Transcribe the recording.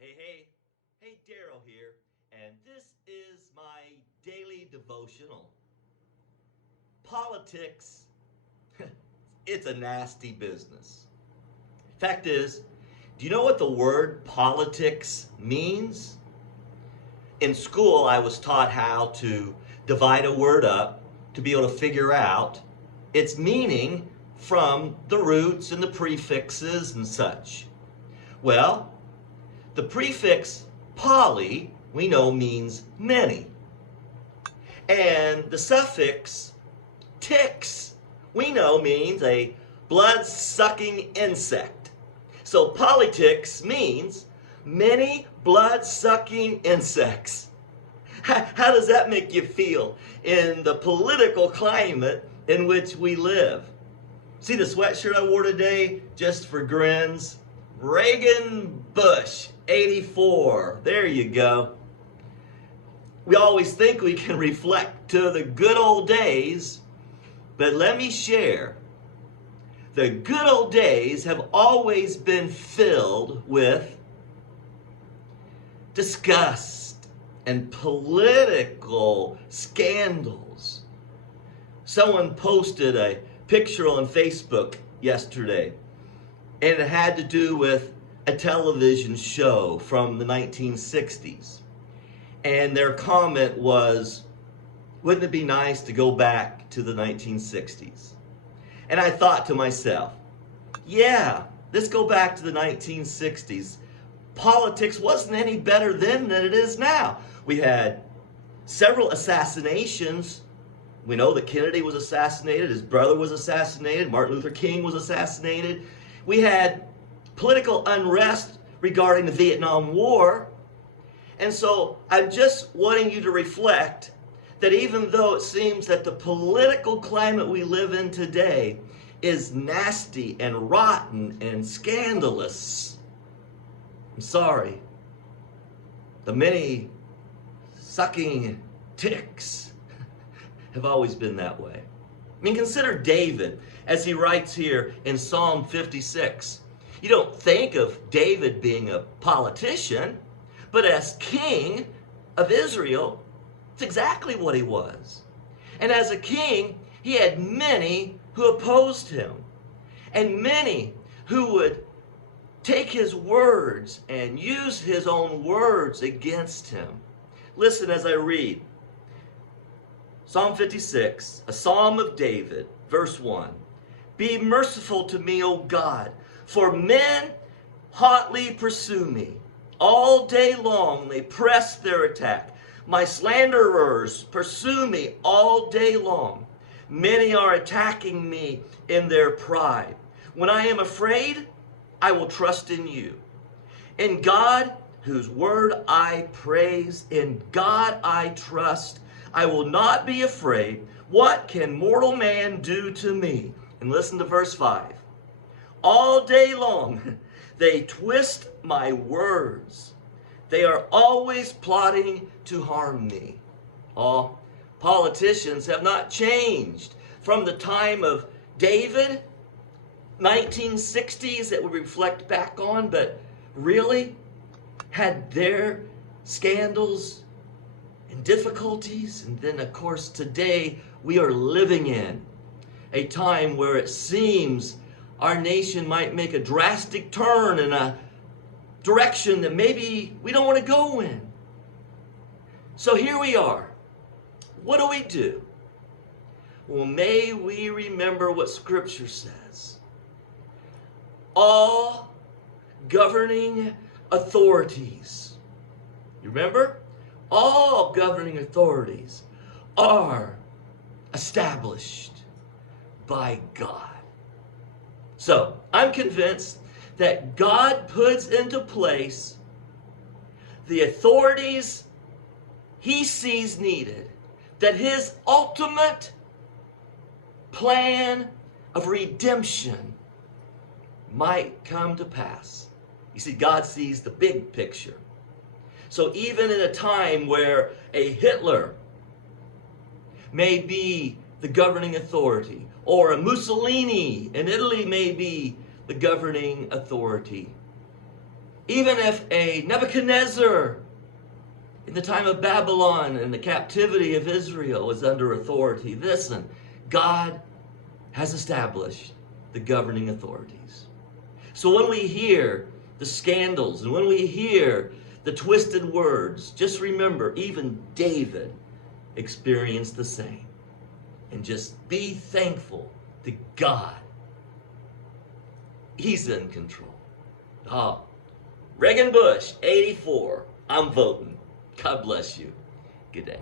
Hey, Daryl here, and this is my daily devotional. Politics, it's a nasty business. Fact is, do you know what the word politics means? In school, I was taught how to divide a word up to be able to figure out its meaning from the roots and the prefixes and such. Well, the prefix poly, we know, means many. And the suffix ticks, we know, means a blood-sucking insect. So politics means many blood-sucking insects. How does that make you feel in the political climate in which we live? See the sweatshirt I wore today just for grins? Reagan Bush 84. There you go. We always think we can reflect to the good old days, but let me share. The good old days have always been filled with disgust and political scandals. Someone posted a picture on Facebook yesterday, and it had to do with a television show from the 1960s. And their comment was, wouldn't it be nice to go back to the 1960s? And I thought to myself, yeah, let's go back to the 1960s. Politics wasn't any better then than it is now. We had several assassinations. We know that Kennedy was assassinated, his brother was assassinated, Martin Luther King was assassinated. We had political unrest regarding the Vietnam War. And so I'm just wanting you to reflect that even though it seems that the political climate we live in today is nasty and rotten and scandalous, I'm sorry, the many sucking ticks have always been that way. I mean, consider David as he writes here in Psalm 56. You don't think of David being a politician, but as king of Israel, it's exactly what he was. And as a king, he had many who opposed him, and many who would take his words and use his own words against him. Listen as I read Psalm 56, a psalm of David, verse 1. Be merciful to me, O God, for men hotly pursue me. All day long they press their attack. My slanderers pursue me all day long. Many are attacking me in their pride. When I am afraid, I will trust in you. In God, whose word I praise, in God I trust. I will not be afraid. What can mortal man do to me? And listen to verse 5. All day long they twist my words. They are always plotting to harm me. All politicians have not changed from the time of David, 1960s that we reflect back on, but really had their scandals and difficulties. And then, of course, today we are living in a time where it seems our nation might make a drastic turn in a direction that maybe we don't want to go in. So here we are. What do we do? Well, may we remember what Scripture says. All governing authorities. You remember? All governing authorities are established by God. So, I'm convinced that God puts into place the authorities He sees needed, that His ultimate plan of redemption might come to pass. You see, God sees the big picture. So even in a time where a Hitler may be the governing authority, or a Mussolini in Italy may be the governing authority, Even if a Nebuchadnezzar in the time of Babylon and the captivity of Israel was under authority, listen, God has established the governing authorities. So when we hear the scandals and when we hear the twisted words, just remember, even David experienced the same. And just be thankful to God. He's in control. Oh, Reagan Bush, 84. I'm voting. God bless you. Good day.